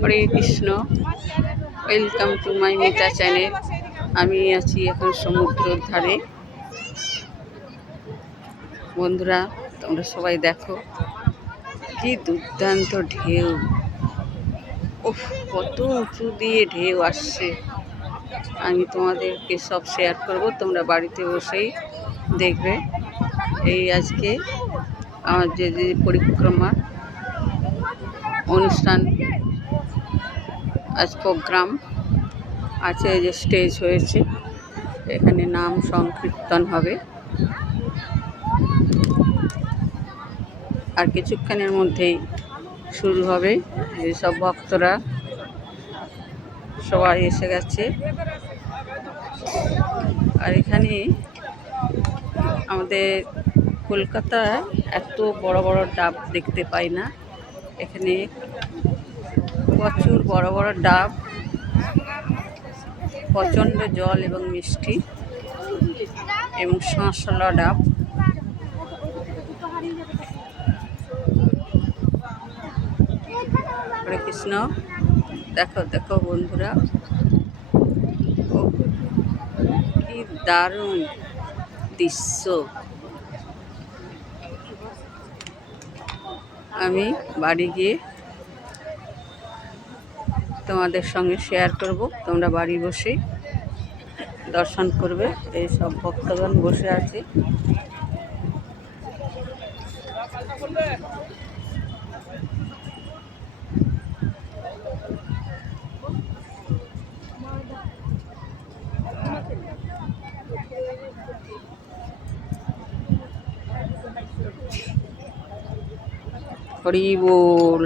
Hare Krishna, welcome to my Mita channel. আমি আছি এখন সমুদ্রের ধারে। বন্ধুরা, তোমরা সবাই দেখো কি দুর্দান্ত ঢেউ। উফ, কত উঁচু দিয়ে ঢেউ আসছে। আমি তোমাদেরকে সব শেয়ার করব, তোমরা বাড়িতে বসেই দেখবে। এই আজকে আমার যে পরিক্রমা অনুষ্ঠান, আজ প্রোগ্রাম আছে, যে স্টেজ হয়েছে, এখানে নাম সংকীর্তন হবে। আর কিছুক্ষণের মধ্যেই শুরু হবে। যেসব ভক্তরা সবাই এসে গেছে। আর এখানে আমাদের কলকাতায় এত বড় বড় ডাব দেখতে পাই না। এখানে প্রচুর বড় বড় ডাব, প্রচণ্ড জল এবং মিষ্টি, এবং শাঁসওয়ালা ডাব। হরে কৃষ্ণ, দেখো দেখো বন্ধুরা, ও কি দারুণ দৃশ্য। আমি বাড়ি গিয়ে তোমাদের সঙ্গে শেয়ার করব, তোমরা বাড়ি বসে দর্শন করবে। এই সব ভক্তগণ বসে আছে। হরি বল।